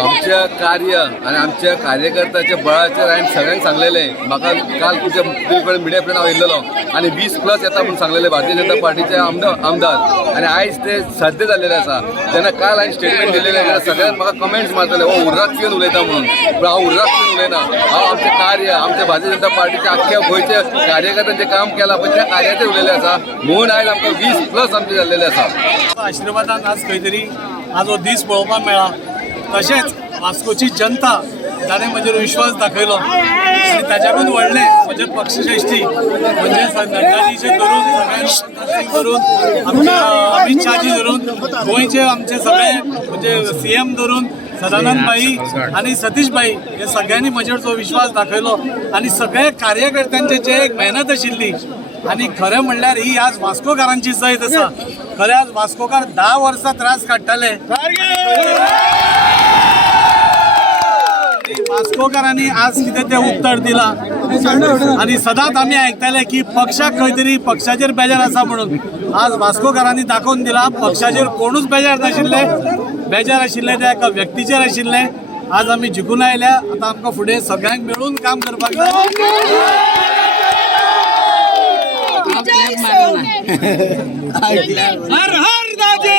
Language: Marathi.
आमच्या कार्य आणि आमच्या कार्यकर्त्याच्या बळाचेर हांवें सगळ्यांक सांगलेलें. म्हाका काल तुमच्या मिडिया फ्रेंड हांव येयल्लो आनी 20+ येता म्हणून सांगलेले भारतीय जनता पार्टीचे आमदार आणि आयज ते साध्य जाल्लेले आसा. जेन्ना काल हांवें स्टेटमेंट दिलेलें तेन्ना सगळ्यांक म्हाका कमेंट्स मारताले हो उर्राक पिवन उलयता म्हणून. पूण हांव उर्राक पिवन उलयना. हांव आमचें कार्य आमच्या भारतीय जनता पार्टीच्या आख्ख्या गोंयच्या कार्यकर्त्यांचें काम केलां पळय त्या कार्याचेर उलयलें आसा म्हणून आयज आमकां 20+ आमचे जाल्लेले आसा. आशिर्वादान आज खंय तरी आज हो दीस पळोवपाक मेळ्ळा. तशेंच वास्कोची जनता ताणें म्हजेर विश्वास दाखयलो आनी ताच्याकून व्हडलें म्हजे पक्षश्रेश्ठी म्हणजे नड्डाजीचे धरून सगळ्यांक धरून आमच्या अमित शाहजी धरून गोंयचे आमचे सगळे म्हणजे CM धरून सदानंद भाई आणि सतीश भाई हे सगळ्यांनी म्हजेर जो विश्वास दाखयलो आणि सगळे कार्यकर्त्यांचे जे एक मेहनत आशिल्ली आणि खरें म्हणल्यार ही आज वास्कोकारांची जैत आसा. खरें आज वास्कोकार 10 वर्सां त्रास काडटाले. वास्कोकारांनी आज कितें तें उत्तर दिलां आनी सदांच आमी आयकताले की पक्षाक खंय तरी पक्षाचेर बेजार आसा म्हणून. आज वास्कोकारांनी दाखोवन दिला पक्षाचेर कोणूच बेजार नाशिल्ले. बेजार आशिल्ले ते एका व्यक्तीचेर आशिल्ले. आज आमी जिखून आयल्या. आतां आमकां फुडें सगळ्यांक मेळून काम करपाक जाय. हर हर दादी